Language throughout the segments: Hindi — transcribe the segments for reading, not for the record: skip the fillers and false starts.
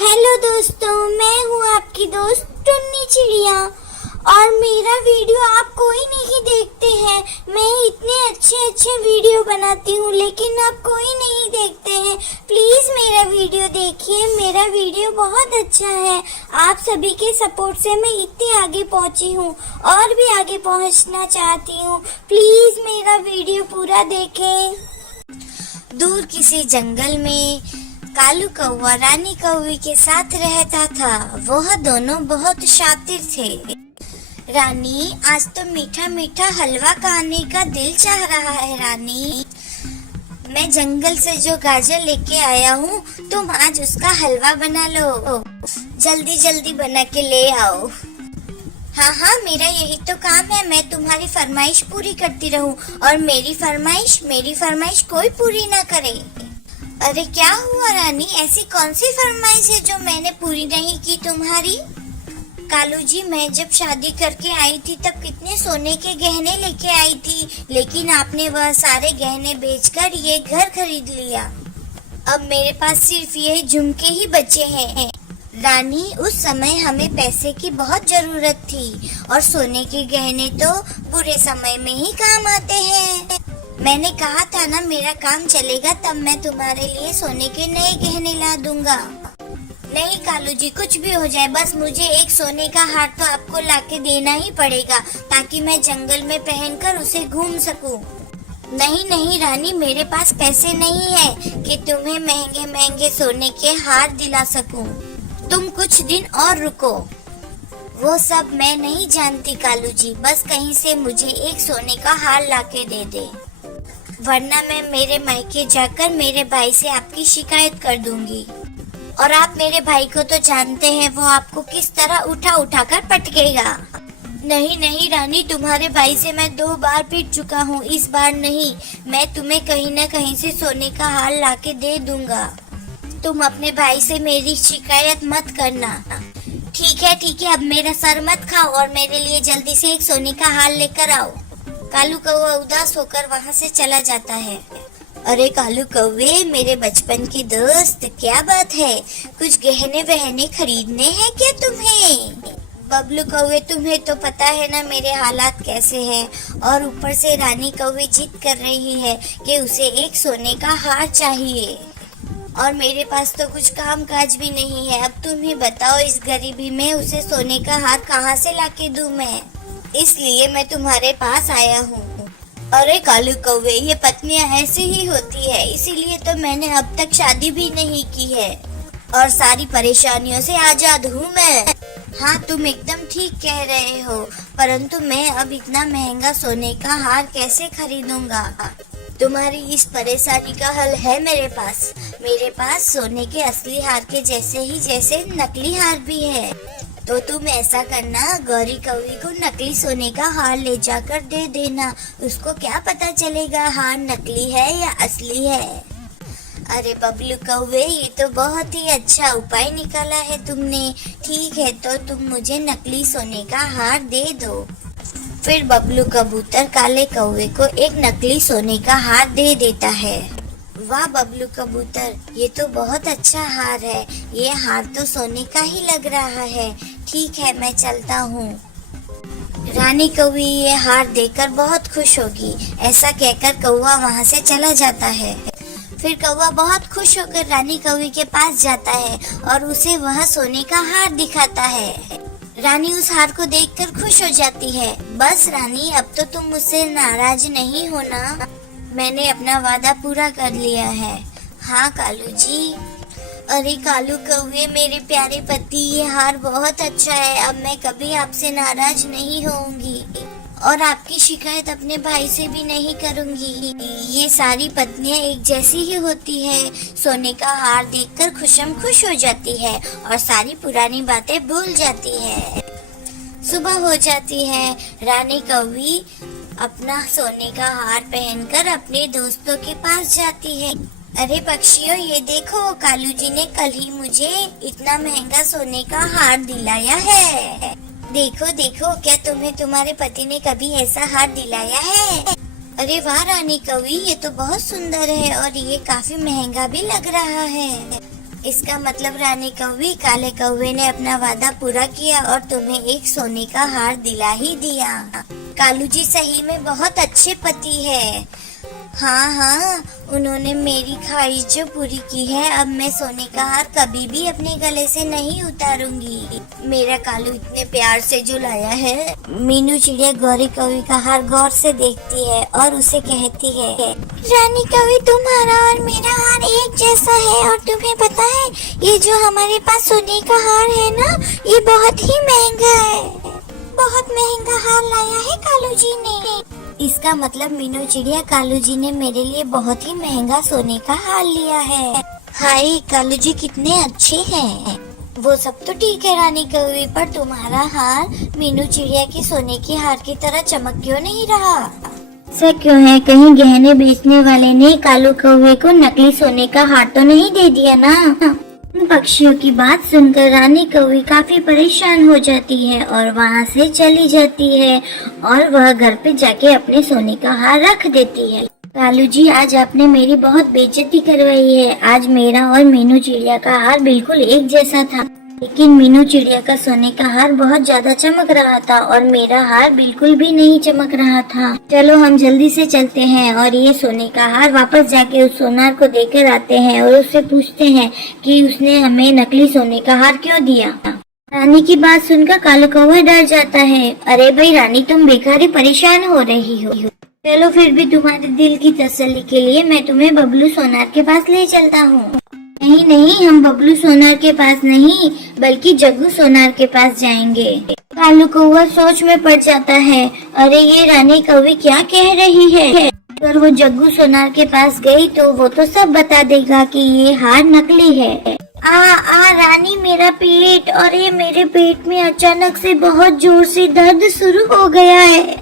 हेलो दोस्तों, मैं हूँ आपकी दोस्त टुन्नी चिड़िया। और मेरा वीडियो आप कोई नहीं देखते हैं। मैं इतने अच्छे अच्छे वीडियो बनाती हूँ लेकिन आप कोई नहीं देखते हैं। प्लीज मेरा वीडियो देखिए, मेरा वीडियो बहुत अच्छा है। आप सभी के सपोर्ट से मैं इतने आगे पहुँची हूँ और भी आगे पहुँचना चाहती हूँ। प्लीज मेरा वीडियो पूरा देखें। दूर किसी जंगल में कालू कौवा रानी कौवी के साथ रहता था। वह दोनों बहुत शातिर थे। रानी, आज तो मीठा मीठा हलवा खाने का दिल चाह रहा है। रानी, मैं जंगल से जो गाजर लेके आया हूँ, तुम आज उसका हलवा बना लो। जल्दी जल्दी बना के ले आओ। हाँ हाँ, मेरा यही तो काम है। मैं तुम्हारी फरमाइश पूरी करती रहूं और मेरी फरमाइश कोई पूरी ना करे। अरे क्या हुआ रानी, ऐसी कौन सी फरमाइश है जो मैंने पूरी नहीं की तुम्हारी? कालू जी, मैं जब शादी करके आई थी तब कितने सोने के गहने लेके आई थी, लेकिन आपने वह सारे गहने बेचकर ये घर खरीद लिया। अब मेरे पास सिर्फ ये झुमके ही बचे हैं। रानी, उस समय हमें पैसे की बहुत जरूरत थी और सोने के गहने तो बुरे समय में ही काम आते हैं। मैंने कहा था ना, मेरा काम चलेगा तब मैं तुम्हारे लिए सोने के नए गहने ला दूंगा। नहीं कालू जी, कुछ भी हो जाए, बस मुझे एक सोने का हार तो आपको लाके देना ही पड़ेगा ताकि मैं जंगल में पहनकर उसे घूम सकूं। नहीं नहीं रानी, मेरे पास पैसे नहीं है कि तुम्हें महंगे महंगे सोने के हार दिला सकूं। तुम कुछ दिन और रुको। वो सब मैं नहीं जानती कालू जी, बस कहीं से मुझे एक सोने का हार लाके दे दे, वरना मैं मेरे मायके जाकर मेरे भाई से आपकी शिकायत कर दूंगी। और आप मेरे भाई को तो जानते हैं, वो आपको किस तरह उठा उठा कर पटकेगा। नहीं नहीं रानी, तुम्हारे भाई से मैं 2 बार पीट चुका हूँ, इस बार नहीं। मैं तुम्हें कहीं न कहीं से सोने का हार लाके दे दूंगा। तुम अपने भाई से मेरी शिकायत मत करना। ठीक है, अब मेरा सर मत खाओ और मेरे लिए जल्दी से एक सोने का हार लेकर आओ। कालू कौवा उदास होकर वहाँ से चला जाता है। अरे कालू कौवे, मेरे बचपन के दोस्त, क्या बात है? कुछ गहने वहने खरीदने हैं क्या तुम्हें? बबलू कौवे, तुम्हें तो पता है ना मेरे हालात कैसे हैं, और ऊपर से रानी कौवे जिद कर रही है कि उसे एक सोने का हार चाहिए और मेरे पास तो कुछ काम काज भी नहीं है। अब तुम ही बताओ, इस गरीबी में उसे सोने का हार कहाँ से लाके दूं मैं? इसलिए मैं तुम्हारे पास आया हूँ। अरे कालू कौवे, ये पत्नियां ऐसी ही होती है, इसीलिए तो मैंने अब तक शादी भी नहीं की है और सारी परेशानियों से आजाद हूँ मैं। हाँ, तुम एकदम ठीक कह रहे हो, परंतु मैं अब इतना महंगा सोने का हार कैसे खरीदूंगा? तुम्हारी इस परेशानी का हल है मेरे पास। मेरे पास सोने के असली हार के जैसे नकली हार भी है। तो तुम ऐसा करना, गौरी कौवी को नकली सोने का हार ले जाकर दे देना। उसको क्या पता चलेगा हार नकली है या असली है? अरे बबलू कौवे, ये तो बहुत ही अच्छा उपाय निकाला है तुमने। ठीक है, तो तुम मुझे नकली सोने का हार दे दो। फिर बबलू कबूतर काले कौवे को एक नकली सोने का हार दे देता है। वाह बबलू कबूतर, ये तो बहुत अच्छा हार है। ये हार तो सोने का ही लग रहा है। ठीक है, मैं चलता हूँ। रानी कौवी ये हार देकर बहुत खुश होगी। ऐसा कहकर कौवा वहाँ से चला जाता है। फिर कौवा बहुत खुश होकर रानी कौवी के पास जाता है और उसे वह सोने का हार दिखाता है। रानी उस हार को देखकर खुश हो जाती है। बस रानी, अब तो तुम मुझसे नाराज नहीं होना। मैंने अपना वादा पूरा कर लिया है। हाँ कालू जी। अरे कालू कौवे, मेरे प्यारे पति, ये हार बहुत अच्छा है। अब मैं कभी आपसे नाराज नहीं होऊंगी और आपकी शिकायत अपने भाई से भी नहीं करूंगी। ये सारी पत्नियां एक जैसी ही होती है। सोने का हार देखकर खुशम खुश हो जाती है और सारी पुरानी बातें भूल जाती है। सुबह हो जाती है। रानी कौवी अपना सोने का हार पहनकर अपने दोस्तों के पास जाती है। अरे पक्षियों, ये देखो, कालू जी ने कल ही मुझे इतना महंगा सोने का हार दिलाया है। देखो देखो, क्या तुम्हें तुम्हारे पति ने कभी ऐसा हार दिलाया है? अरे वाह रानी कौवी, ये तो बहुत सुंदर है और ये काफी महंगा भी लग रहा है। इसका मतलब रानी कौवी, काले कौवे ने अपना वादा पूरा किया और तुम्हें एक सोने का हार दिला ही दिया। कालू जी सही में बहुत अच्छे पति है। हाँ हाँ, उन्होंने मेरी ख्वाहिश जो पूरी की है, अब मैं सोने का हार कभी भी अपने गले से नहीं उतारूंगी। मेरा कालू इतने प्यार से जो लाया है। मीनू चिड़िया गौरी कौवी का हार गौर से देखती है और उसे कहती है, रानी कौवी, तुम्हारा और मेरा हार एक जैसा है और तुम्हें पता है ये जो हमारे पास सोने का हार है ना, ये बहुत ही महंगा है। बहुत महंगा हार लाया है कालू जी ने। इसका मतलब मीनू चिड़िया, कालू जी ने मेरे लिए बहुत ही महंगा सोने का हार लिया है। हाय, कालू जी कितने अच्छे हैं। वो सब तो ठीक है रानी कौवी, पर तुम्हारा हार मीनू चिड़िया की सोने की हार की तरह चमक क्यों नहीं रहा? ऐसा क्यों है? कहीं गहने बेचने वाले ने कालू कौवे को नकली सोने का हार तो नहीं दे दिया ना? पक्षियों की बात सुनकर रानी कौवी काफी परेशान हो जाती है और वहाँ से चली जाती है और वह घर पे जाके अपने सोने का हार रख देती है। कालू जी, आज आपने मेरी बहुत बेइज्जती करवाई है। आज मेरा और मीनू चिड़िया का हार बिल्कुल एक जैसा था, लेकिन मीनू चिड़िया का सोने का हार बहुत ज्यादा चमक रहा था और मेरा हार बिल्कुल भी नहीं चमक रहा था। चलो हम जल्दी से चलते हैं और ये सोने का हार वापस जाके उस सोनार को देकर आते हैं और उससे पूछते हैं कि उसने हमें नकली सोने का हार क्यों दिया। रानी की बात सुनकर कालू कौवा डर जाता है। अरे भाई रानी, तुम बेकार ही परेशान हो रही हो। चलो फिर भी तुम्हारे दिल की तसल्ली के लिए मैं तुम्हें बबलू सोनार के पास ले चलता हूँ। नहीं नहीं, हम बबलू सोनार के पास नहीं बल्कि जग्गू सोनार के पास जाएंगे। कालू कौवा सोच में पड़ जाता है। अरे ये रानी कौवी क्या कह रही है? अगर वो जग्गू सोनार के पास गई तो वो तो सब बता देगा कि ये हार नकली है। रानी, मेरा पेट। और ये मेरे पेट में अचानक से बहुत जोर से दर्द शुरू हो गया है।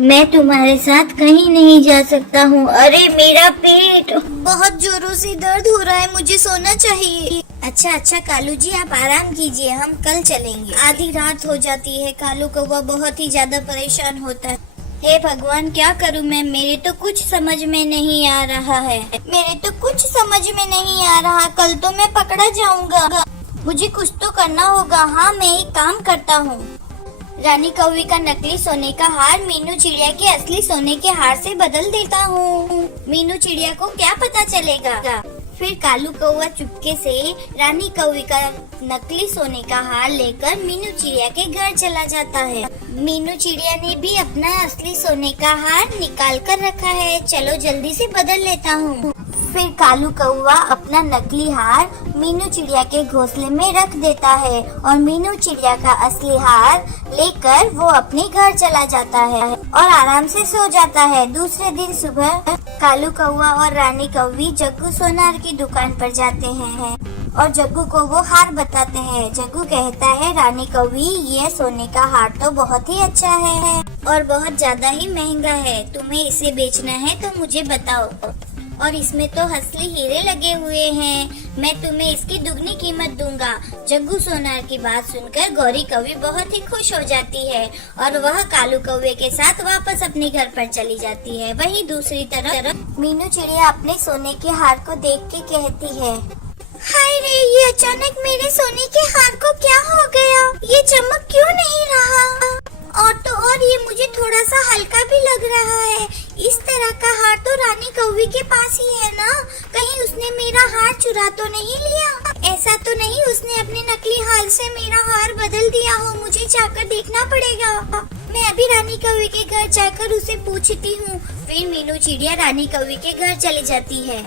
मैं तुम्हारे साथ कहीं नहीं जा सकता हूँ। अरे मेरा पेट, बहुत जोरों से दर्द हो रहा है, मुझे सोना चाहिए। अच्छा कालू जी, आप आराम कीजिए, हम कल चलेंगे। आधी रात हो जाती है। कालू कौवा बहुत ही ज्यादा परेशान होता है। हे भगवान, क्या करूँ मैं? मेरे तो कुछ समझ में नहीं आ रहा है। कल तो मैं पकड़ा जाऊंगा। मुझे कुछ तो करना होगा। हाँ, मैं एक काम करता हूँ। रानी कौवी का नकली सोने का हार मीनू चिड़िया के असली सोने के हार से बदल देता हूँ। मीनू चिड़िया को क्या पता चलेगा? फिर कालू कौवा चुपके से रानी कौवी का नकली सोने का हार लेकर मीनू चिड़िया के घर चला जाता है। मीनू चिड़िया ने भी अपना असली सोने का हार निकाल कर रखा है। चलो जल्दी से बदल लेता हूँ। फिर कालू कौवा अपना नकली हार मीनू चिड़िया के घोंसले में रख देता है और मीनू चिड़िया का असली हार लेकर वो अपने घर चला जाता है और आराम से सो जाता है। दूसरे दिन सुबह कालू कौवा और रानी कौवी जग्गू सोनार की दुकान पर जाते हैं और जग्गू को वो हार बताते हैं। जग्गू कहता है, रानी कौवी, ये सोने का हार तो बहुत ही अच्छा है और बहुत ज्यादा ही महंगा है। तुम्हें इसे बेचना है तो मुझे बताओ, और इसमें तो असली हीरे लगे हुए हैं। मैं तुम्हें इसकी दुगनी कीमत दूंगा। जग्गू सोनार की बात सुनकर गौरी कौवी बहुत ही खुश हो जाती है और वह कालू कौवे के साथ वापस अपने घर पर चली जाती है। वहीं दूसरी तरफ मीनू चिड़िया अपने सोने के हार को देख के कहती है, हाय रे, ये अचानक मेरे सोने के हार को क्या हो गया? ये चमक क्यों नहीं रहा? और ये मुझे थोड़ा सा हल्का भी लग रहा है। इस तरह का हार तो रानी कौवी के पास ही है ना? कहीं उसने मेरा हार चुरा तो नहीं लिया? ऐसा तो नहीं उसने अपने नकली हार से मेरा हार बदल दिया हो? मुझे जाकर देखना पड़ेगा। मैं अभी रानी कौवी के घर जाकर उसे पूछती हूँ। फिर मीनू चिड़िया रानी कौवी के घर चली जाती है।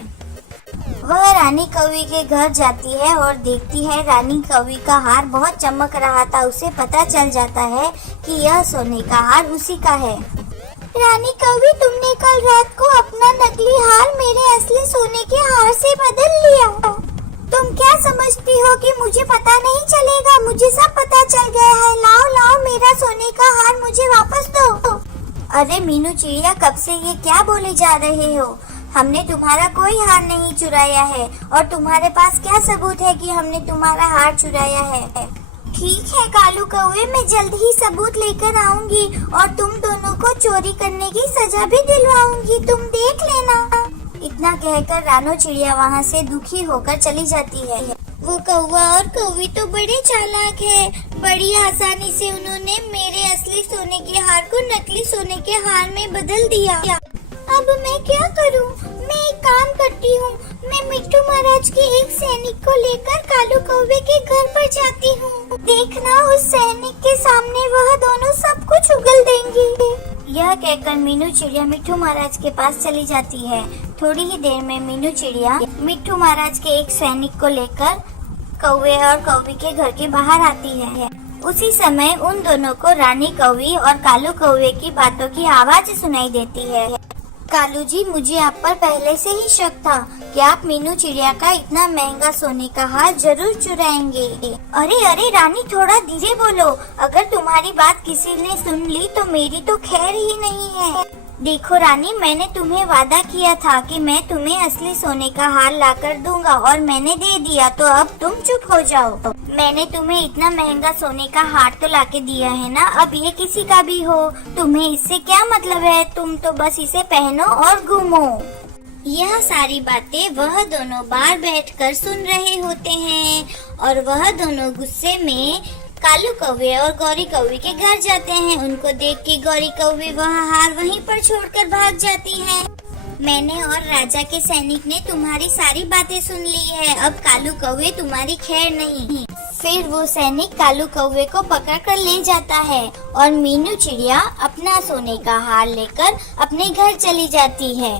वह रानी कौवी के घर जाती है और देखती है रानी कौवी का हार बहुत चमक रहा था। उसे पता चल जाता है कि यह सोने का हार उसी का है। रानी कौवी, तुमने कल रात को अपना नकली हार मेरे असली सोने के हार से बदल लिया। तुम क्या समझती हो कि मुझे पता नहीं चलेगा? मुझे सब पता चल गया है। लाओ मेरा सोने का हार मुझे वापस दो। अरे मीनू चिड़िया, कब से ये क्या बोले जा रहे हो? हमने तुम्हारा कोई हार नहीं चुराया है और तुम्हारे पास क्या सबूत है कि हमने तुम्हारा हार चुराया है? ठीक है कालू कौवे, मैं जल्द ही सबूत लेकर आऊंगी और तुम दोनों को चोरी करने की सजा भी दिलवाऊंगी, तुम देख लेना। इतना कहकर रानो चिड़िया वहाँ से दुखी होकर चली जाती है। वो कौवा और कौवी तो बड़े चालाक है। बड़ी आसानी से उन्होंने मेरे असली सोने के हार को नकली सोने के हार में बदल दिया। अब मैं क्या करूं? मैं एक काम करती हूँ, मैं मिट्टू महाराज के एक सैनिक को लेकर कालू कौवे के घर पर जाती हूँ। देखना उस सैनिक के सामने वह दोनों सब कुछ उगल देंगे। यह कहकर मीनू चिड़िया मिट्टू महाराज के पास चली जाती है। थोड़ी ही देर में मीनू चिड़िया मिट्टू महाराज के एक सैनिक को लेकर कौवे और कौवी के घर के बाहर आती है। उसी समय उन दोनों को रानी कौवी और कालू कौवे की बातों की आवाज सुनाई देती है। कालू जी, मुझे आप पर पहले से ही शक था कि आप मीनू चिड़िया का इतना महंगा सोने का हार जरूर चुराएंगे। अरे अरे रानी, थोड़ा धीरे बोलो। अगर तुम्हारी बात किसी ने सुन ली तो मेरी तो खैर ही नहीं है। देखो रानी, मैंने तुम्हें वादा किया था कि मैं तुम्हें असली सोने का हार लाकर दूंगा और मैंने दे दिया, तो अब तुम चुप हो जाओ। मैंने तुम्हें इतना महंगा सोने का हार तो लाके दिया है ना, अब ये किसी का भी हो, तुम्हें इससे क्या मतलब है? तुम तो बस इसे पहनो और घूमो। यह सारी बातें वह दोनों बाहर बैठकर सुन रहे होते हैं और वह दोनों गुस्से में कालू कौवे और गौरी कौवे के घर जाते हैं। उनको देख के गौरी कौवे वह हार वहीं पर छोड़कर भाग जाती है। मैंने और राजा के सैनिक ने तुम्हारी सारी बातें सुन ली है, अब कालू कौवे तुम्हारी खैर नहीं। फिर वो सैनिक कालू कौवे को पकड़कर ले जाता है और मीनू चिड़िया अपना सोने का हार लेकर अपने घर चली जाती है।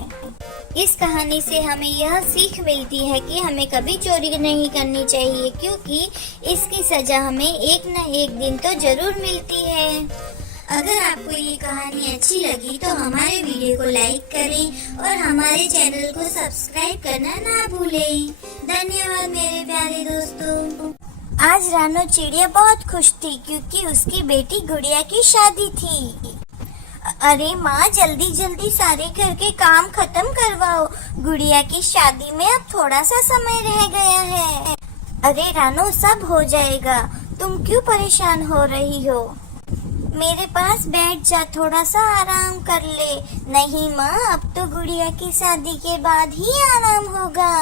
इस कहानी से हमें यह सीख मिलती है कि हमें कभी चोरी नहीं करनी चाहिए, क्योंकि इसकी सजा हमें एक न एक दिन तो जरूर मिलती है। अगर आपको ये कहानी अच्छी लगी तो हमारे वीडियो को लाइक करें और हमारे चैनल को सब्सक्राइब करना ना भूलें। धन्यवाद मेरे प्यारे दोस्तों। आज रानो चिड़िया बहुत खुश थी क्योंकि उसकी बेटी गुड़िया की शादी थी। अरे माँ, जल्दी जल्दी सारे घर के काम खत्म करवाओ, गुड़िया की शादी में अब थोड़ा सा समय रह गया है। अरे रानो, सब हो जाएगा, तुम क्यों परेशान हो रही हो? मेरे पास बैठ जा, थोड़ा सा आराम कर ले। नहीं माँ, अब तो गुड़िया की शादी के बाद ही आराम होगा।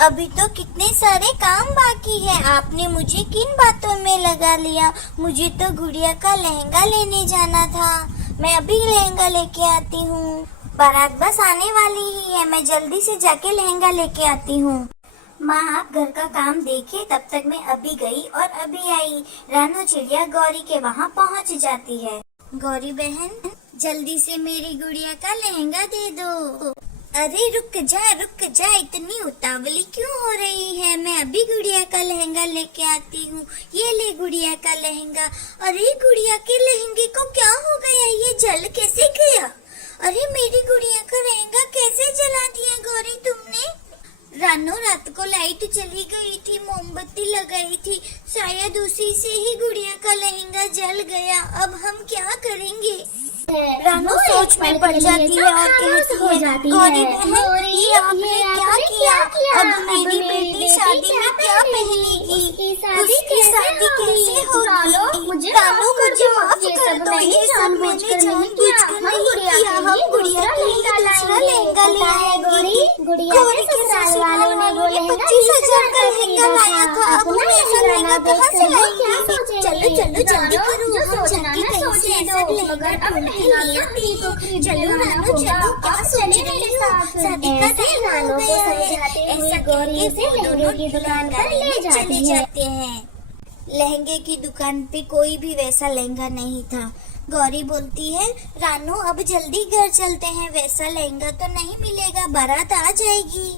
अभी तो कितने सारे काम बाकी है। आपने मुझे किन बातों में लगा लिया? मुझे तो गुड़िया का लहंगा लेने जाना था। मैं अभी लहंगा लेके आती हूँ। बारात बस आने वाली ही है, मैं जल्दी से जाके लहंगा लेके आती हूँ। माँ, आप घर का काम देखिए, तब तक मैं अभी गई और अभी आई। रानो चिड़िया गौरी के वहाँ पहुँच जाती है। गौरी बहन, जल्दी से मेरी गुड़िया का लहंगा दे दो। अरे रुक जा, इतनी उतावली क्यों हो रही है? मैं अभी गुड़िया का लहंगा लेके आती हूँ। ये ले गुड़िया का लहंगा। अरे गुड़िया के लहंगे को क्या हो गया? ये जल कैसे गया? अरे मेरी गुड़िया का लहंगा कैसे जला दिया गौरी तुमने? रानो, रात को लाइट चली गई थी, मोमबत्ती लगाई थी, शायद उसी से ही गुड़िया का लहंगा जल गया। अब हम क्या करेंगे? रानो सोच में पड़ जाती है और कहती है, गौरी बहन, ये आपने क्या किया? अब मेरी बेटी शादी में क्या पहनेगी? उसकी शादी कैसे होगी? रानो, मुझे माफ कर दो, ये सब मैंने जानबूझकर नहीं किया। हम गुड़िया के लिए दूसरा लहंगा ले आएंगे। गौरी के ससुराल वालों ने 25,000 का लहंगा लाया था, अब हम ऐसा लहंगा कहाँ से लाएंगे? चलो जल्दी करो, हम जाके कहीं से ऐसा लहंगा चलो रानो, चलो, क्या सोच रही हो? शादी का टाइम हो गया है। ऐसा गौरी से दोनों की दुकान पर ले चले जाते हैं। लहंगे की दुकान पे कोई भी वैसा लहंगा नहीं था। गौरी बोलती है, रानो अब जल्दी घर चलते हैं, वैसा लहंगा तो नहीं मिलेगा, बारात आ जाएगी।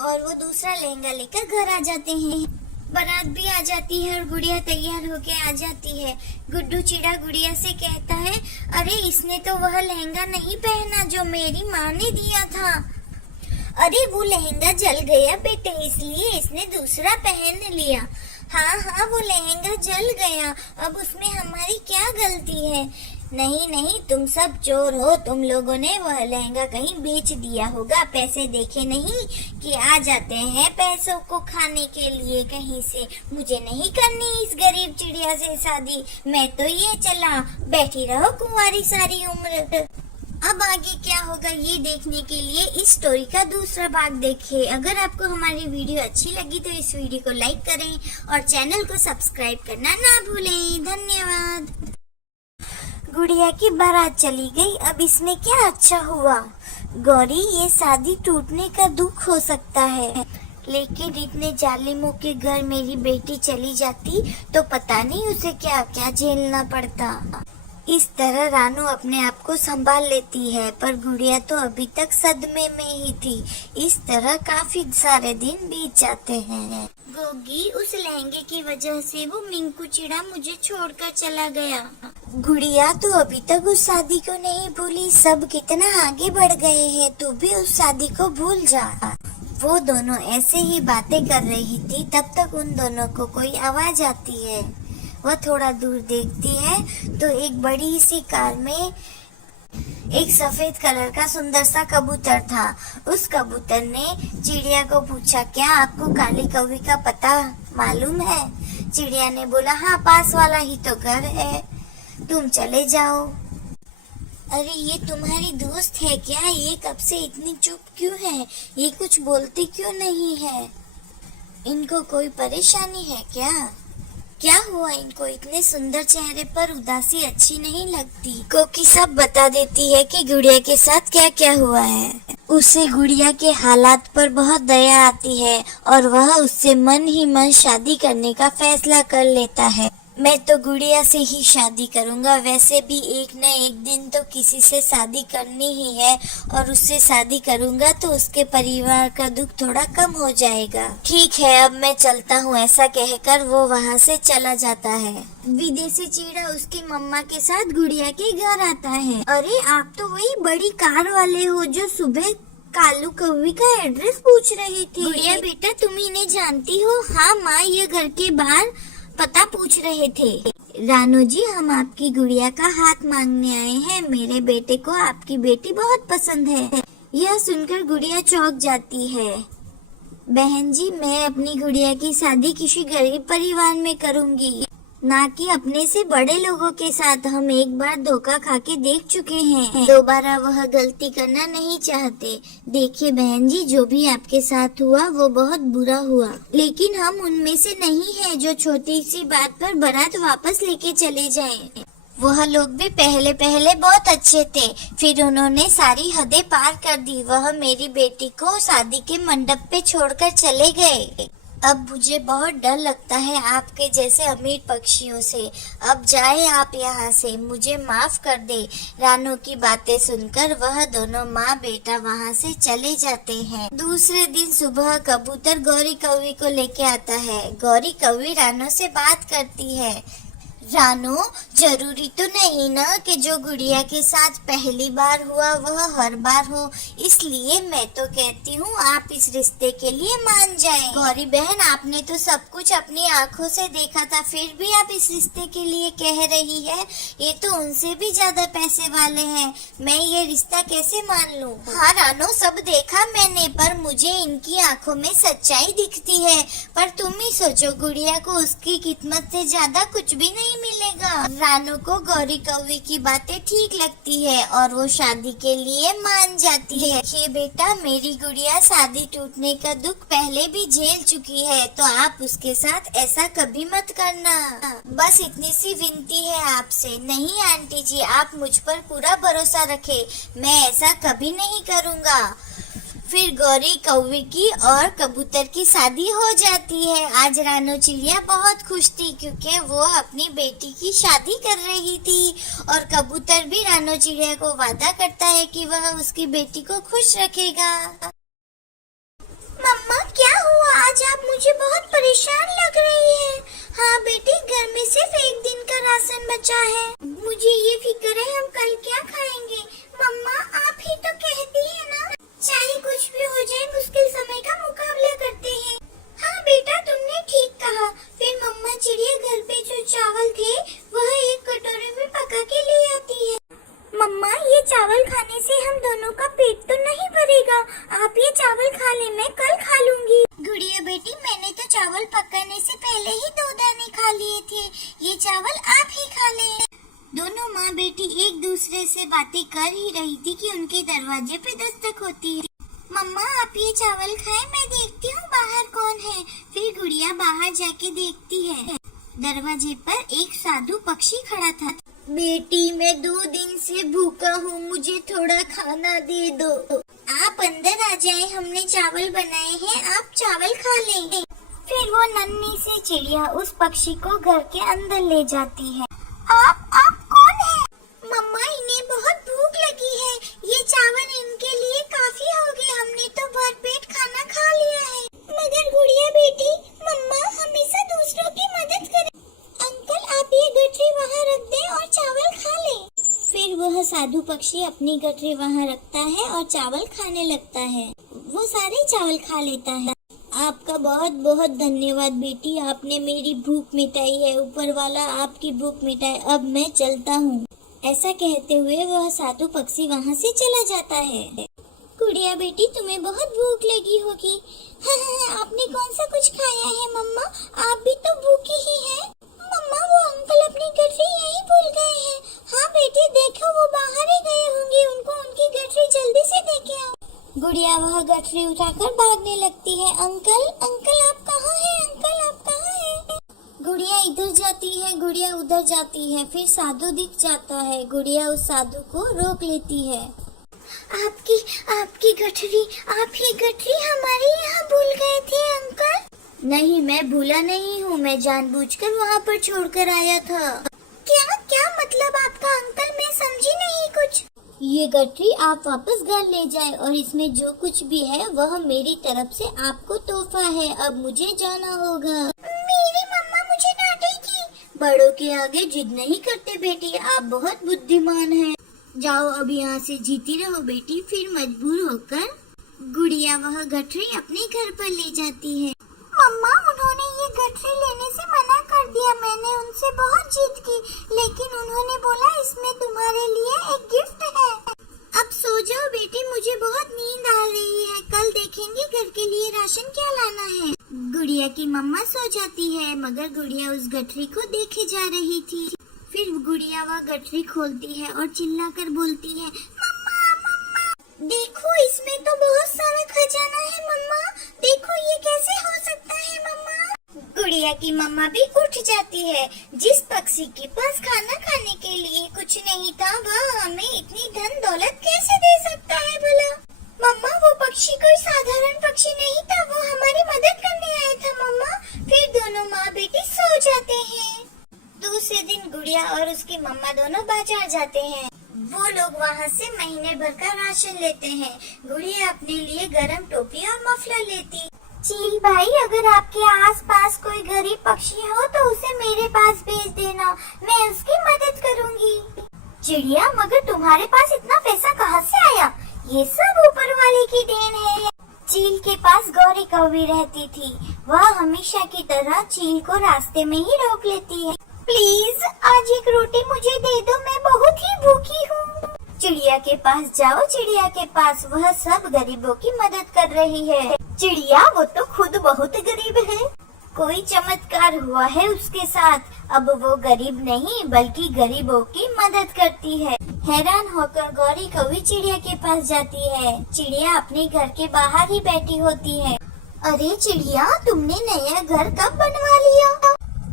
और वो दूसरा लहंगा लेकर घर आ जाते हैं। बारात भी आ जाती है और गुड़िया तैयार होके आ जाती है। गुड्डू चिड़ा गुड़िया से कहता है, अरे इसने तो वह लहंगा नहीं पहना जो मेरी माँ ने दिया था। अरे वो लहंगा जल गया बेटे, इसलिए इसने दूसरा पहन लिया। हाँ, वो लहंगा जल गया, अब उसमें हमारी क्या गलती है? नहीं, तुम सब चोर हो, तुम लोगों ने वह लहंगा कहीं बेच दिया होगा, पैसे देखे नहीं कि आ जाते हैं पैसों को खाने के लिए कहीं से। मुझे नहीं करनी इस गरीब चिड़िया से शादी, मैं तो ये चला, बैठी रहो कुंवारी सारी उम्र। अब आगे क्या होगा ये देखने के लिए इस स्टोरी का दूसरा भाग देखें। अगर आपको हमारी वीडियो अच्छी लगी तो इस वीडियो को लाइक करें और चैनल को सब्सक्राइब करना ना भूलें। धन्यवाद। गुड़िया की बारात चली गई। अब इसमें क्या अच्छा हुआ? गौरी, ये शादी टूटने का दुख हो सकता है, लेकिन इतने जालिमों के घर मेरी बेटी चली जाती तो पता नहीं उसे क्या क्या झेलना पड़ता। इस तरह रानू अपने आप को संभाल लेती है, पर गुड़िया तो अभी तक सदमे में ही थी। इस तरह काफी सारे दिन बीत जाते हैं। गोगी, उस लहंगे की वजह से वो मिंकू चिड़ा मुझे छोड़कर चला गया। गुड़िया, तू अभी तक उस शादी को नहीं भूली। सब कितना आगे बढ़ गए हैं, तू भी उस शादी को भूल जा। वो दोनों ऐसे ही बातें कर रही थी, तब तक उन दोनों को कोई आवाज आती है। वह थोड़ा दूर देखती है तो एक बड़ी सी कार में एक सफेद कलर का सुंदर सा कबूतर था। उस कबूतर ने चिड़िया को पूछा, क्या आपको काली कौवी का पता मालूम है? चिड़िया ने बोला, हाँ, पास वाला ही तो घर है, तुम चले जाओ। अरे, ये तुम्हारी दोस्त है क्या? ये कब से इतनी चुप क्यों है? ये कुछ बोलती क्यों नहीं है? इनको कोई परेशानी है क्या? क्या हुआ इनको? इतने सुंदर चेहरे पर उदासी अच्छी नहीं लगती। कोकी सब बता देती है कि गुड़िया के साथ क्या क्या हुआ है। उसे गुड़िया के हालात पर बहुत दया आती है और वह उससे मन ही मन शादी करने का फैसला कर लेता है। मैं तो गुड़िया से ही शादी करूंगा। वैसे भी एक न एक दिन तो किसी से शादी करनी ही है, और उससे शादी करूंगा तो उसके परिवार का दुख थोड़ा कम हो जाएगा। ठीक है, अब मैं चलता हूँ। ऐसा कहकर वो वहाँ से चला जाता है। विदेशी चीड़ा उसकी मम्मा के साथ गुड़िया के घर आता है। अरे, आप तो वही बड़ी कार वाले हो जो सुबह कालू कौवी का एड्रेस पूछ रही थी। गुड़िया बेटा, तुम इन्हें जानती हो? हाँ माँ, ये घर के बाहर पता पूछ रहे थे। रानू जी, हम आपकी गुड़िया का हाथ मांगने आए हैं। मेरे बेटे को आपकी बेटी बहुत पसंद है। यह सुनकर गुड़िया चौंक जाती है। बहन जी, मैं अपनी गुड़िया की शादी किसी गरीब परिवार में करूंगी, ना कि अपने से बड़े लोगों के साथ। हम एक बार धोखा खा के देख चुके हैं, दोबारा वह गलती करना नहीं चाहते। देखिए बहन जी, जो भी आपके साथ हुआ वो बहुत बुरा हुआ, लेकिन हम उनमें से नहीं हैं जो छोटी सी बात पर बारात वापस लेके चले जाएं। वह लोग भी पहले पहले बहुत अच्छे थे, फिर उन्होंने सारी हदें पार कर दी। वह मेरी बेटी को शादी के मंडप पे छोड़कर चले गए। अब मुझे बहुत डर लगता है आपके जैसे अमीर पक्षियों से। अब जाए आप यहाँ से, मुझे माफ कर दे। रानू की बातें सुनकर वह दोनों माँ बेटा वहाँ से चले जाते हैं। दूसरे दिन सुबह कबूतर गौरी कौवी को लेके आता है। गौरी कौवी रानू से बात करती है। रानू, जरूरी तो नहीं ना कि जो गुड़िया के साथ पहली बार हुआ वह हर बार हो, इसलिए मैं तो कहती हूँ आप इस रिश्ते के लिए मान जाएं। गौरी बहन, आपने तो सब कुछ अपनी आँखों से देखा था, फिर भी आप इस रिश्ते के लिए कह रही है? ये तो उनसे भी ज्यादा पैसे वाले हैं, मैं ये रिश्ता कैसे मान लूँ? हाँ रानू, सब देखा मैंने, पर मुझे इनकी आँखों में सच्चाई दिखती है। पर तुम ही सोचो, गुड़िया को उसकी किस्मत से ज्यादा कुछ भी नहीं मिलेगा। रानू को गौरी कौवी की बातें ठीक लगती है और वो शादी के लिए मान जाती है। देखिए बेटा, मेरी गुड़िया शादी टूटने का दुख पहले भी झेल चुकी है, तो आप उसके साथ ऐसा कभी मत करना। बस इतनी सी विनती है आपसे। नहीं आंटी जी, आप मुझ पर पूरा भरोसा रखें, मैं ऐसा कभी नहीं करूँगा। फिर गौरी कौवी की और कबूतर की शादी हो जाती है। आज रानू चिड़िया बहुत खुश थी क्योंकि वो अपनी बेटी की शादी कर रही थी, और कबूतर भी रानू चिड़िया को वादा करता है कि वह उसकी बेटी को खुश रखेगा। मम्मा, क्या हुआ? आज आप मुझे बहुत परेशान लग रही है। हाँ बेटी, घर में सिर्फ एक दिन का राशन बचा है। मुझे ये फिक्र है हम कल क्या खाएंगे। मम्मा, आप ही तो कहती है ना, चाहे कुछ भी हो जाए मुश्किल समय का मुकाबला करते हैं। हाँ बेटा, तुमने ठीक कहा। फिर मम्मा चिड़िया घर पे जो चावल थे वह एक कटोरे में पका के ले आती है। मम्मा, ये चावल खाने से हम दोनों का पेट तो नहीं भरेगा। आप ये चावल खा ले, मैं कल खा लूंगी। गुड़िया बेटी, मैंने तो चावल पकाने से पहले ही 2 दाने खा लिए थे, ये चावल आप ही खा ले। दोनों माँ बेटी एक दूसरे से बातें कर ही रही थी कि उनके दरवाजे पे दस्तक होती है। मम्मा आप ये चावल खाएं, मैं देखती हूँ बाहर कौन है। फिर गुड़िया बाहर जाके देखती है। दरवाजे पर एक साधु पक्षी खड़ा था। बेटी मैं 2 दिन से भूखा हूँ, मुझे थोड़ा खाना दे दो। आप अंदर आ जाएं, हमने चावल बनाए हैं, आप चावल खा लें। फिर वो नन्ही सी चिड़िया उस पक्षी को घर के अंदर ले जाती है। आप कौन है? मम्मा इन्हें बहुत भूख लगी है, ये चावल इनके लिए काफी हो गए, हमने तो भरपेट खाना खा लिया है। मगर गुड़िया बेटी मम्मा हमेशा दूसरों की मदद करें। अंकल आप ये गठरी वहाँ रख दें और चावल खा लें। फिर वह साधु पक्षी अपनी गठरी वहाँ रखता है और चावल खाने लगता है। वो सारे चावल खा लेता है। आपका बहुत बहुत धन्यवाद बेटी, आपने मेरी भूख मिटाई है। ऊपर वाला आपकी भूख मिटाए, अब मैं चलता हूँ। ऐसा कहते हुए वह साधु पक्षी वहाँ से चला जाता है। गुड़िया बेटी तुम्हें बहुत भूख लगी होगी। हाँ, आपने कौन सा कुछ खाया है मम्मा? आप भी तो भूखी ही हैं। मम्मा वो अंकल अपनी गठरी यहीं भूल गए हैं। हाँ बेटी देखो वो बाहर ही गए होंगे, उनको उनकी गठरी जल्दी से देके आओ। गुड़िया वह गठरी उठाकर भागने लगती है। अंकल अंकल आप कहाँ हैं? अंकल आप कहाँ हैं? गुड़िया इधर जाती है, गुड़िया उधर जाती है। फिर साधु दिख जाता है। गुड़िया उस साधु को रोक लेती है। आपकी गठरी, आप ये गठरी हमारे यहाँ भूल गए थे अंकल। नहीं मैं भूला नहीं हूँ, मैं जानबूझकर वहाँ पर छोड़कर आया था। क्या मतलब आपका अंकल? मैं समझी नहीं कुछ। ये गठरी आप वापस घर ले जाए और इसमें जो कुछ भी है वह मेरी तरफ से आपको तोहफा है। अब मुझे जाना होगा। मेरी मम्मा मुझे डांटेगी। बड़ों के आगे जिद नहीं करते बेटी, आप बहुत बुद्धिमान हैं। जाओ अब यहाँ से जीती रहो बेटी। फिर मजबूर होकर गुड़िया वह गठरी अपने घर पर ले जाती है। मम्मा उन्होंने ये गठरी लेने से मना कर दिया। मैंने उनसे बहुत जिद की, लेकिन उन्होंने बोला इसमें तुम्हारे लिए एक गिफ्ट है। अब सो जाओ बेटी, मुझे बहुत नींद आ रही है। कल देखेंगे घर के लिए राशन क्या लाना है। गुड़िया की मम्मा सो जाती है, मगर गुड़िया उस गठरी को देखे जा रही थी। फिर गुड़िया वह गठरी खोलती है और चिल्लाकर बोलती है, देखो इसमें तो बहुत सारा खजाना है मम्मा, देखो ये कैसे हो सकता है मम्मा। गुड़िया की मम्मा भी उठ जाती है। जिस पक्षी के पास खाना खाने के लिए कुछ नहीं था वह हमें इतनी धन दौलत कैसे दे सकता है भला। मम्मा वो पक्षी कोई साधारण पक्षी नहीं था, वो हमारी मदद करने आया था मम्मा। फिर दोनों माँ बेटी सो जाते हैं। दूसरे दिन गुड़िया और उसकी मम्मा दोनों बाजार जाते हैं। वो लोग वहाँ से महीने भर का राशन लेते हैं। गुड़िया अपने लिए गरम टोपी और मफलर लेती। चील भाई अगर आपके आसपास कोई गरीब पक्षी हो तो उसे मेरे पास भेज देना, मैं उसकी मदद करूँगी। चिड़िया मगर तुम्हारे पास इतना पैसा कहाँ से आया? ये सब ऊपर वाले की देन है। चील के पास गौरी कौवी रहती थी। वह हमेशा की तरह चील को रास्ते में ही रोक लेती है। प्लीज आज एक रोटी मुझे दे दो, मैं बहुत ही भूखी हूँ। चिड़िया के पास जाओ, चिड़िया के पास, वह सब गरीबों की मदद कर रही है। चिड़िया वो तो खुद बहुत गरीब है, कोई चमत्कार हुआ है उसके साथ। अब वो गरीब नहीं बल्कि गरीबों की मदद करती है। हैरान होकर गौरी कौवी चिड़िया के पास जाती है। चिड़िया अपने घर के बाहर ही बैठी होती है। अरे चिड़िया तुमने नया घर कब बनवा लिया?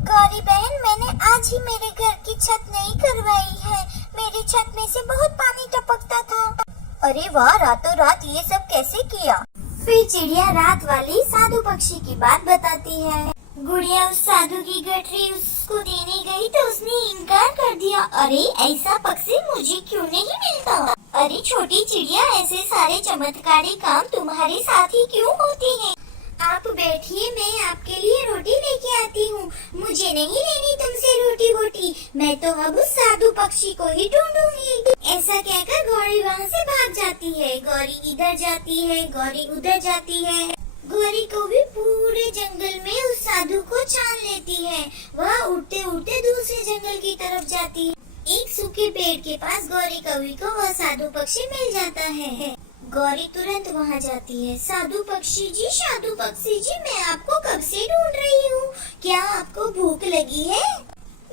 गौरी बहन मैंने आज ही मेरे घर की छत नई करवाई है, मेरी छत में से बहुत पानी टपकता था। अरे वाह, रातों रात ये सब कैसे किया? फिर चिड़िया रात वाली साधु पक्षी की बात बताती है। गुड़िया उस साधु की गठरी उसको देने गई तो उसने इनकार कर दिया। अरे ऐसा पक्षी मुझे क्यों नहीं मिलता? अरे छोटी चिड़िया ऐसे सारे चमत्कारी काम तुम्हारे साथ ही क्यों होते हैं? आप बैठिए, मैं आपके लिए रोटी लेके आती हूँ। मुझे नहीं लेनी तुमसे रोटी वोटी, मैं तो अब उस साधु पक्षी को ही ढूंढूंगी। ऐसा कहकर गौरी वहाँ से भाग जाती है। गौरी इधर जाती है, गौरी उधर जाती है। गौरी को भी पूरे जंगल में उस साधु को छान लेती है। वह उड़ते उड़ते दूसरे जंगल की तरफ जाती है। एक सूखे पेड़ के पास गौरी कौवी को वह साधु पक्षी मिल जाता है। गौरी तुरंत वहाँ जाती है। साधु पक्षी जी, साधु पक्षी जी, मैं आपको कब से ढूंढ रही हूँ, क्या आपको भूख लगी है?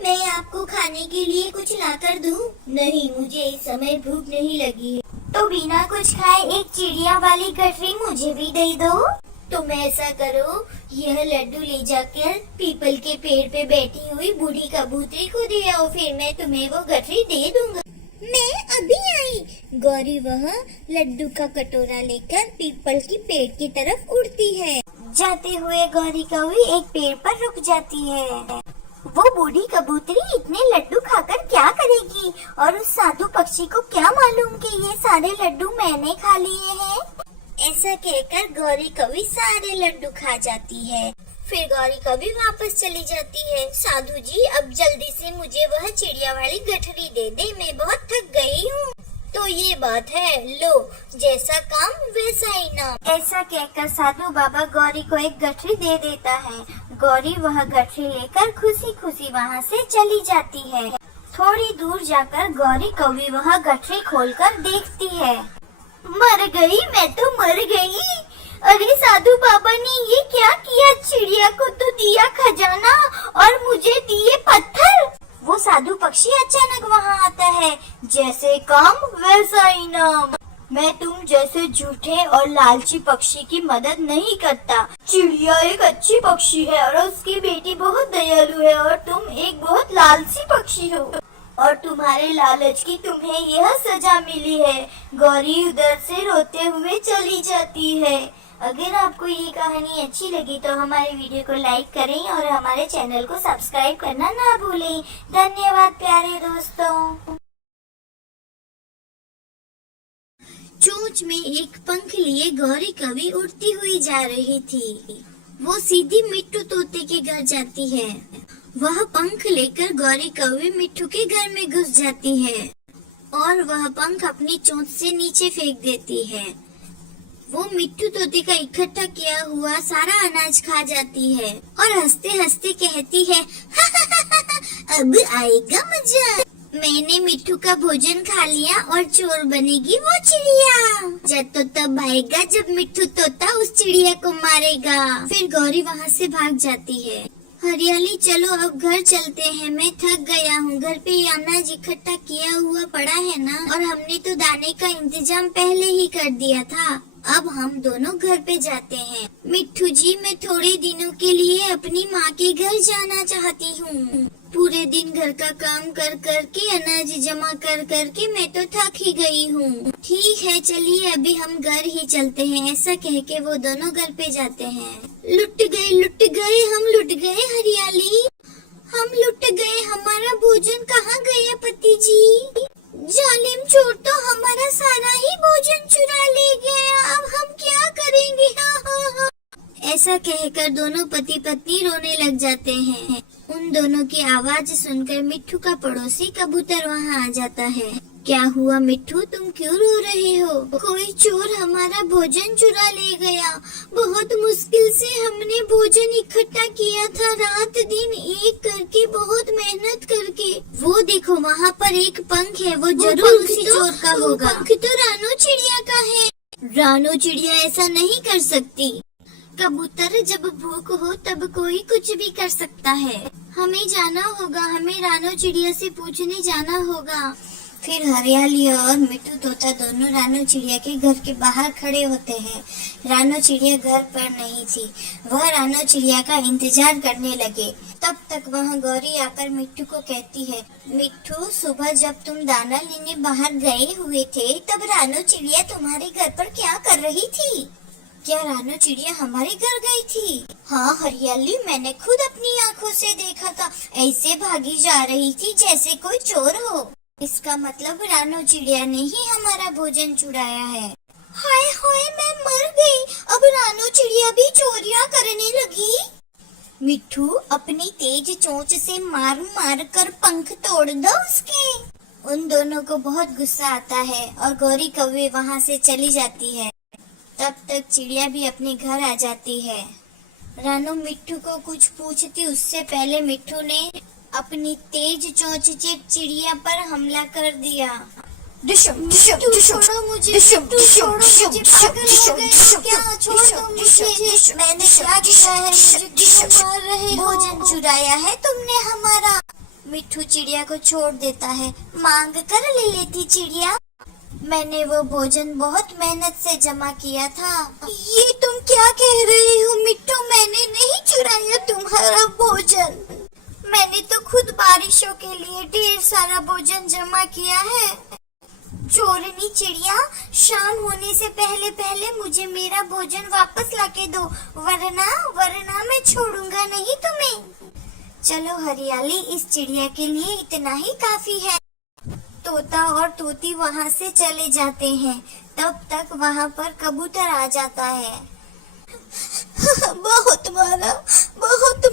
मैं आपको खाने के लिए कुछ लाकर दूं? नहीं, मुझे इस समय भूख नहीं लगी है। तो बिना कुछ खाए एक चिड़िया वाली गठरी मुझे भी दे दो। तुम ऐसा करो, यह लड्डू ले जाकर पीपल के पेड़ पे बैठी हुई बूढ़ी कबूतरी को दे आओ, फिर मैं तुम्हें वो गठरी दे दूंगा। मैं अभी आई। गौरी वह लड्डू का कटोरा लेकर पीपल की पेड़ की तरफ उड़ती है। जाते हुए गौरी कौवी एक पेड़ पर रुक जाती है। वो बूढ़ी कबूतरी इतने लड्डू खाकर क्या करेगी, और उस साधु पक्षी को क्या मालूम कि ये सारे लड्डू मैंने खा लिए हैं। ऐसा कहकर गौरी कौवी सारे लड्डू खा जाती है। फिर गौरी कौवी वापस चली जाती है। साधु जी, अब जल्दी से मुझे वह चिड़िया वाली गठरी दे दे, मैं बहुत थक गई हूँ। तो ये बात है, लो, जैसा काम वैसा इनाम। ऐसा कहकर साधु बाबा गौरी को एक गठरी दे देता है। गौरी वह गठरी लेकर खुशी खुशी वहाँ से चली जाती है। थोड़ी दूर जाकर गौरी कौवी वह गठरी खोलकर देखती है। मर गई, मैं तो मर गई। अरे साधु बाबा ने ये क्या किया, चिड़िया को तो दिया खजाना और मुझे दिए पत्थर। वो साधु पक्षी अचानक वहाँ आता है। जैसे काम वैसा इनाम। मैं तुम जैसे झूठे और लालची पक्षी की मदद नहीं करता। चिड़िया एक अच्छी पक्षी है और उसकी बेटी बहुत दयालु है, और तुम एक बहुत लालची पक्षी हो, और तुम्हारे लालच की तुम्हें यह सजा मिली है। गौरी उधर से रोते हुए चली जाती है। अगर आपको ये कहानी अच्छी लगी तो हमारे वीडियो को लाइक करें और हमारे चैनल को सब्सक्राइब करना ना भूलें। धन्यवाद प्यारे दोस्तों। चोंच में एक पंख लिए गौरी कौवी उड़ती हुई जा रही थी। वो सीधी मिट्टू तोते के घर जाती है। वह पंख लेकर गौरी कौवी मिट्टू के घर में घुस जाती है और वह पंख अपनी चोंच से नीचे फेंक देती है। वो मिट्टू तोते का इकट्ठा किया हुआ सारा अनाज खा जाती है और हंसते हंसते कहती है, अब आएगा मजा। मैंने मिट्टू का भोजन खा लिया और चोर बनेगी वो चिड़िया। जब तो तब आएगा जब मिट्टू तोता उस चिड़िया को मारेगा। फिर गौरी वहाँ से भाग जाती है। हरियाली, चलो अब घर चलते हैं, मैं थक गया हूँ। घर पे ये अनाज इकट्ठा किया हुआ पड़ा है ना, और हमने तो दाने का इंतजाम पहले ही कर दिया था। अब हम दोनों घर पे जाते हैं। मिट्टू जी, मैं थोड़े दिनों के लिए अपनी माँ के घर जाना चाहती हूँ। पूरे दिन घर का काम कर कर के, अनाज जमा कर कर के मैं तो थक ही गई हूँ। ठीक है, चलिए अभी हम घर ही चलते हैं। ऐसा कह के वो दोनों घर पे जाते हैं। लुट गए, हम लुट गए हरियाली, हम लुट गए। हमारा भोजन कहाँ गया पति जी? जालिम चोर तो हमारा सारा ही भोजन चुरा ले गया। अब हम क्या करेंगे? हाँ। ऐसा कहकर दोनों पति पत्नी रोने लग जाते हैं। उन दोनों की आवाज सुनकर मिट्टू का पड़ोसी कबूतर वहाँ आ जाता है। क्या हुआ मिट्टू, तुम क्यों रो रहे हो? कोई चोर हमारा भोजन चुरा ले गया। बहुत मुश्किल से हमने भोजन इकट्ठा किया था, रात दिन एक करके, बहुत मेहनत करके। वो देखो वहाँ पर एक पंख है, वो जरूर उसी चोर का होगा। पंख तो रानो चिड़िया का है। रानो चिड़िया ऐसा नहीं कर सकती। कबूतर, जब भूख हो तब कोई कुछ भी कर सकता है। हमें जाना होगा, हमें रानो चिड़िया से पूछने जाना होगा। फिर हरियाली और मिट्टू तोता दोनों रानो चिड़िया के घर के बाहर खड़े होते हैं। रानो चिड़िया घर पर नहीं थी। वह रानो चिड़िया का इंतजार करने लगे। तब तक वह गौरी आकर मिट्टू को कहती है, मिट्टू, सुबह जब तुम दाना लेने बाहर गए हुए थे तब रानो चिड़िया तुम्हारे घर पर क्या कर रही थी? क्या रानो चिड़िया हमारे घर गई थी? हाँ हरियाली, मैंने खुद अपनी आँखों से देखा था। ऐसे भागी जा रही थी जैसे कोई चोर हो। इसका मतलब रानो चिड़िया ने ही हमारा भोजन चुराया है। हाय हाय, मैं मर गई। अब रानो चिड़िया भी चोरियां करने लगी। मिट्टू, अपनी तेज चोंच से मार मार कर पंख तोड़ दो उसके। उन दोनों को बहुत गुस्सा आता है और गौरी कौवी वहाँ से चली जाती है। तब तक चिड़िया भी अपने घर आ जाती है। रानो मिट्टू को कुछ पूछती उससे पहले मिट्टू ने अपनी तेज चोंच से चिड़िया पर हमला कर दिया। छोड़ो मुझे, पागल हो गए क्या? छोड़ दो मुझे, मैंने क्या किया है? मुझे क्यों मार रहे हो? भोजन चुराया है तुमने हमारा। मिट्ठू चिड़िया को छोड़ देता है। मांग कर ले लेती चिड़िया, मैंने वो भोजन बहुत मेहनत से जमा किया था। ये तुम क्या कह रहे हो मिट्ठू? मैंने नहीं चुराया तुम्हारा भोजन, मैंने तो खुद बारिशों के लिए ढेर सारा भोजन जमा किया है। चोरनी चिड़िया, शाम होने से पहले पहले मुझे मेरा भोजन वापस लाके दो, वरना मैं छोड़ूंगा नहीं तुम्हें। चलो हरियाली, इस चिड़िया के लिए इतना ही काफी है। तोता और तोती वहाँ से चले जाते हैं, तब तक वहाँ पर कबूतर आ जाता है। बहुत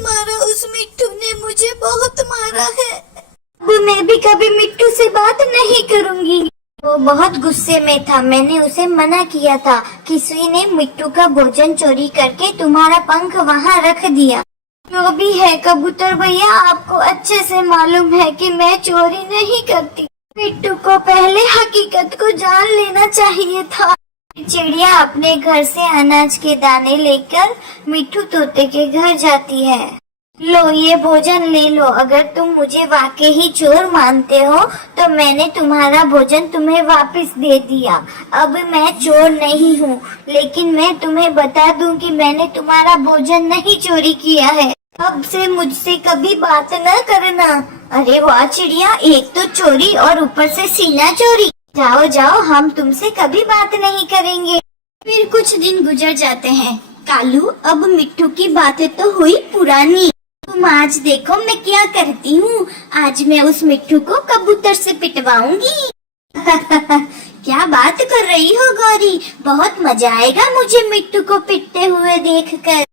मारा, उस मिट्ठू ने मुझे बहुत मारा है। अब मैं भी कभी मिट्ठू से बात नहीं करूँगी। वो बहुत गुस्से में था, मैंने उसे मना किया था। किसी ने मिट्ठू का भोजन चोरी करके तुम्हारा पंख वहाँ रख दिया। जो भी है कबूतर भैया, आपको अच्छे से मालूम है कि मैं चोरी नहीं करती। मिट्ठू को पहले हकीकत को जान लेना चाहिए था। चिड़िया अपने घर से अनाज के दाने लेकर मिट्ठू तोते के घर जाती है। लो ये भोजन ले लो, अगर तुम मुझे वाकई ही चोर मानते हो तो मैंने तुम्हारा भोजन तुम्हें वापस दे दिया। अब मैं चोर नहीं हूँ, लेकिन मैं तुम्हें बता दूं कि मैंने तुम्हारा भोजन नहीं चोरी किया है। अब से मुझसे कभी बात न करना। अरे वाह चिड़िया, एक तो चोरी और ऊपर से सीना चोरी। जाओ, हम तुमसे कभी बात नहीं करेंगे। फिर कुछ दिन गुजर जाते हैं। कालू, अब मिट्ठू की बातें तो हुई पुरानी, तुम आज देखो मैं क्या करती हूँ। आज मैं उस मिट्ठू को कबूतर से पिटवाऊंगी। क्या बात कर रही हो गौरी? बहुत मजा आएगा मुझे मिट्ठू को पिटते हुए देखकर।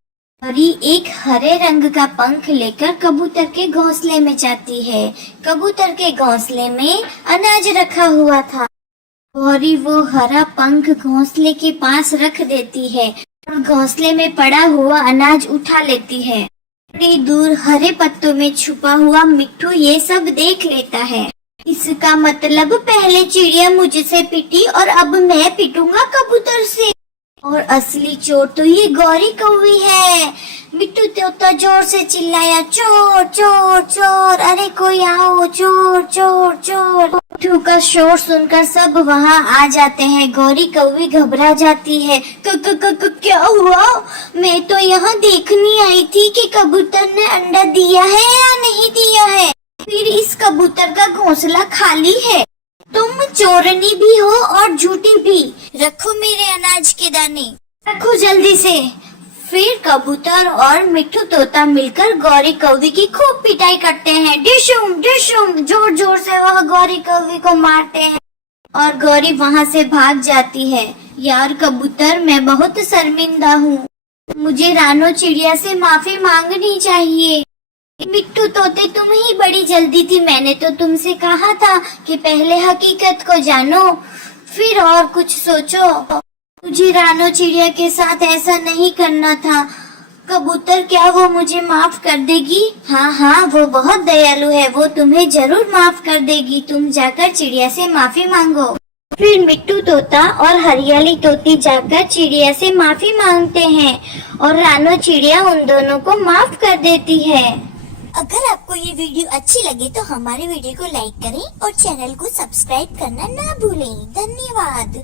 गौरी एक हरे रंग का पंख लेकर कबूतर के घोंसले में जाती है। कबूतर के घोंसले में अनाज रखा हुआ था। गौरी वो हरा पंख घोंसले के पास रख देती है और घोंसले में पड़ा हुआ अनाज उठा लेती है। थोड़ी दूर हरे पत्तों में छुपा हुआ मिट्ठू ये सब देख लेता है। इसका मतलब पहले चिड़िया मुझसे पिटी और अब मैं पिटूंगा कबूतर से। और असली चोर तो ये गौरी कौवी है। मिट्ठू तोता जोर से चिल्लाया, चोर चोर चोर, अरे कोई आओ, चोर चोर चोर। मिट्ठू का शोर सुनकर सब वहाँ आ जाते हैं। गौरी कौवी घबरा जाती है। क्या हुआ? मैं तो यहाँ देखने आई थी कि कबूतर ने अंडा दिया है या नहीं दिया है। फिर इस कबूतर का घोंसला खाली है। तुम चोरनी भी हो और झूठी भी। रखो मेरे अनाज के दाने, रखो जल्दी से। फिर कबूतर और मिट्ठू तोता मिलकर गौरी कौवी की खूब पिटाई करते हैं। डिशुम डिशुम, जोर जोर से वह गौरी कौवी को मारते हैं और गौरी वहाँ से भाग जाती है। यार कबूतर, मैं बहुत शर्मिंदा हूँ, मुझे रानो चिड़िया से माफी मांगनी चाहिए। मिट्ठू तोते, तुम ही बड़ी जल्दी थी। मैंने तो तुमसे कहा था कि पहले हकीकत को जानो, फिर और कुछ सोचो। मुझे रानो चिड़िया के साथ ऐसा नहीं करना था। कबूतर, क्या वो मुझे माफ कर देगी? हाँ, वो बहुत दयालु है, वो तुम्हें जरूर माफ कर देगी। तुम जाकर चिड़िया से माफी मांगो। फिर मिट्ठू तोता और हरियाली तोती जाकर चिड़िया से माफी मांगते हैं और रानो चिड़िया उन दोनों को माफ कर देती है। अगर आपको ये वीडियो अच्छी लगे तो हमारे वीडियो को लाइक करें और चैनल को सब्सक्राइब करना ना भूलें। धन्यवाद।